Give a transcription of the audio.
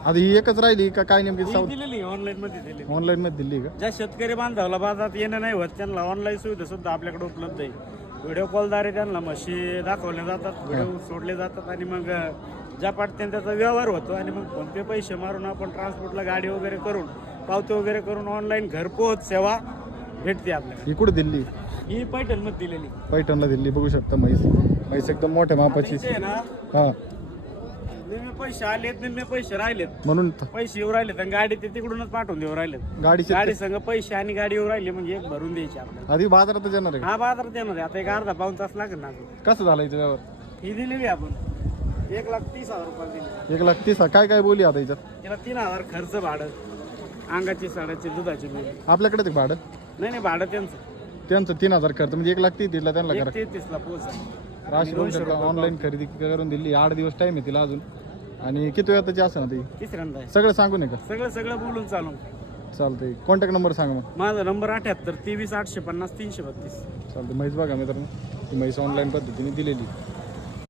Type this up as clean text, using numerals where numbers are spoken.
आता ही एकच राहिली का काय नेमकी ही दिलेली ऑनलाईन मध्ये दिलेली. ऑनलाईन मध्ये दिली का? ज्या शेतकरी बांधवाला बाजारात येणं नाही होत त्यांना ऑनलाईन सुविधा सुद्धा आपल्याकडे उपलब्ध आहे. व्हिडिओ कॉलद्वारे त्यांना म्हशी दाखवल्या जातात, व्हिडिओ सोडले जातात आणि मग ज्या पाठ्याने त्याचा व्यवहार होतो आणि मग फोन पे पैसे मारून आपण ट्रान्सपोर्टला गाडी वगैरे करून पावती वगैरे करून ऑनलाईन घरपोच सेवा भेटते आपल्याला. ही कुठे दिल्ली? ही पैठणमध्ये दिलेली. पैठणला दिल्ली. बघू शकता म्हैस एकदम मोठ्या मापाची. आहे ना, हा निम्मे पैसे आलेत निम्मे पैसे राहिलेत म्हणून पैसे येऊ राहिलेत आणि गाडी ते तिकडूनच पाठवून देऊ राहिलेत. गाडीची गाडी संग पैसे आणि गाडी येऊ राहिली म्हणजे एक भरून द्यायची आपल्याला. आधी बाजारातच येणार आहे का? हा बाजारात येणार आहे आता एक अर्धा पाऊण तास लागेल ना अजून. कसं झालं याचं व्यवहार? ही दिलेली आपण 1,30,000 रुपये दिली. 1,30,000 काय काय बोली आता याच्यात? त्याला 3,000 खर्च भाडं, अंगाची साडाची दुधाची बिल. आपल्याकडे ते भाडं नाही भाडं त्यांचं 3,000 खर्च म्हणजे 1,30,000 दिला त्यांना करा. 1,33,000 पोहोच. राशी ऑनलाईन खरेदी करून दिली. 8 दिवस टाइम आहे तिला अजून. आणि किती वेळाची असं ना ती तिसऱ्यांदा आहे. सगळं सांगू नये का? सगळं बोलून चालू. चालतंय. कॉन्टॅक्ट नंबर सांगा मग. माझा नंबर 78 23 850 332. चालतं. म्हैस बघा मित्रांनो, ती म्हैस ऑनलाईन पद्धतीने दिलेली.